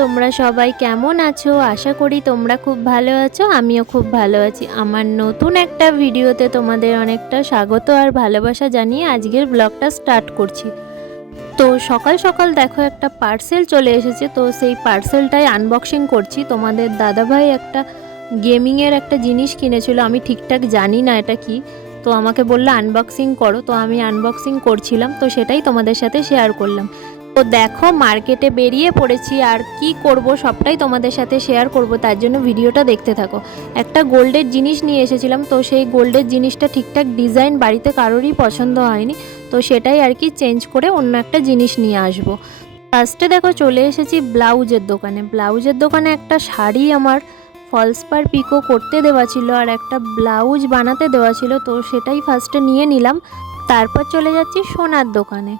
তোমরা সবাই কেমন আছো? আশা করি তোমরা খুব ভালো আছো। আমিও খুব ভালো আছি। আমার নতুন একটা ভিডিওতে তোমাদের অনেকটা স্বাগত আর ভালোবাসা জানিয়ে আজকের ব্লগটা স্টার্ট করছি। তো সকাল সকাল দেখো একটা পার্সেল চলে এসেছে, তো সেই পার্সেলটাই আনবক্সিং করছি। তোমাদের দাদাভাই একটা গেমিংয়ের একটা জিনিস কিনেছিল, আমি ঠিকঠাক জানি না এটা কি, তো আমাকে বললো আনবক্সিং করো, তো আমি আনবক্সিং করছিলাম, তো সেটাই তোমাদের সাথে শেয়ার করলাম। তো দেখো মার্কেটে বেরিয়ে পড়েছি, আর কি করব সবটাই তোমাদের সাথে শেয়ার করব, তার জন্য ভিডিওটা দেখতে থাকো। একটা গোল্ডের জিনিস নিয়ে এসেছিলাম, তো সেই গোল্ডের জিনিসটা ঠিকঠাক ডিজাইন বাড়িতে কারোরই পছন্দ হয়নি, তো সেটাই আর কি চেঞ্জ করে অন্য একটা জিনিস নিয়ে আসবো। ফার্স্টে দেখো চলে এসেছি ব্লাউজের দোকানে। ব্লাউজের দোকানে একটা শাড়ি আমার ফলস পার পিকো করতে দেওয়া ছিল আর একটা ব্লাউজ বানাতে দেওয়া ছিল, তো সেটাই ফার্স্টে নিয়ে নিলাম। তারপর চলে যাচ্ছি সোনার দোকানে।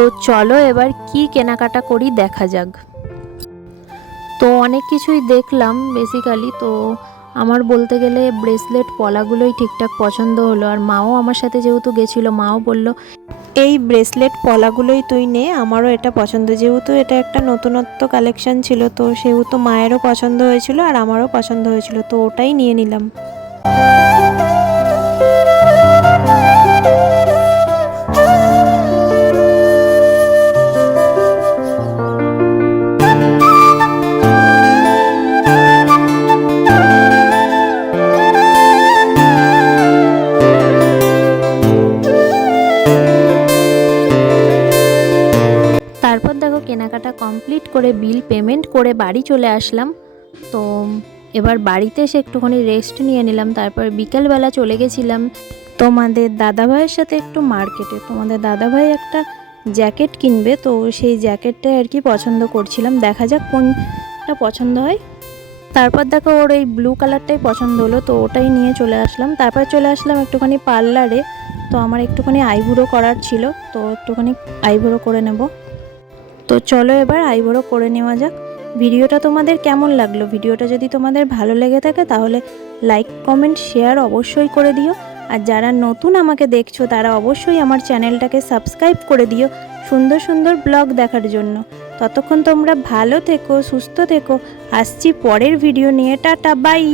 তো চলো এবার কি কেনাকাটা করি দেখা যাক। তো অনেক কিছুই দেখলাম বেসিক্যালি, তো আমার বলতে গেলে ব্রেসলেট পলাগুলোই ঠিকঠাক পছন্দ হলো। আর মাও আমার সাথে যেহেতু গেছিলো, মাও বলল এই ব্রেসলেট পলাগুলোই তুই নে, আমারও এটা পছন্দ, যেহেতু এটা একটা নতুনত্ব কালেকশন ছিল, তো সেহেতু মায়েরও পছন্দ হয়েছিল আর আমারও পছন্দ হয়েছিল, তো ওটাই নিয়ে নিলাম। তারপর দেখো কেনাকাটা কমপ্লিট করে বিল পেমেন্ট করে বাড়ি চলে আসলাম। তো এবার বাড়িতে এসে একটুখানি রেস্ট নিয়ে নিলাম। তারপর বিকেলবেলা চলে গেছিলাম তোমাদের দাদাভাইয়ের সাথে একটু মার্কেটে। তোমাদের দাদাভাই একটা জ্যাকেট কিনবে, তো সেই জ্যাকেটটাই আর কি পছন্দ করছিলাম, দেখা যাক কোনটা পছন্দ হয়। তারপর দেখো ওর এই ব্লু কালারটাই পছন্দ হলো, তো ওটাই নিয়ে চলে আসলাম। তারপর চলে আসলাম একটুখানি পার্লারে, তো আমার একটুখানি আইব্রো করার ছিল, তো একটুখানি আইব্রো করে নেব। তো চলো এবার আইব্রো করে নেওয়া যাক। ভিডিওটা তোমাদের কেমন লাগলো? ভিডিওটা যদি তোমাদের ভালো লেগে থাকে তাহলে লাইক কমেন্ট শেয়ার অবশ্যই করে দিও। আর যারা নতুন আমাকে দেখছো তারা অবশ্যই আমার চ্যানেলটাকে সাবস্ক্রাইব করে দিও সুন্দর সুন্দর ব্লগ দেখার জন্য। ততক্ষণ তোমরা ভালো থেকো, সুস্থ থেকো। আসছি পরের ভিডিও নিয়ে। টাটা, বাই।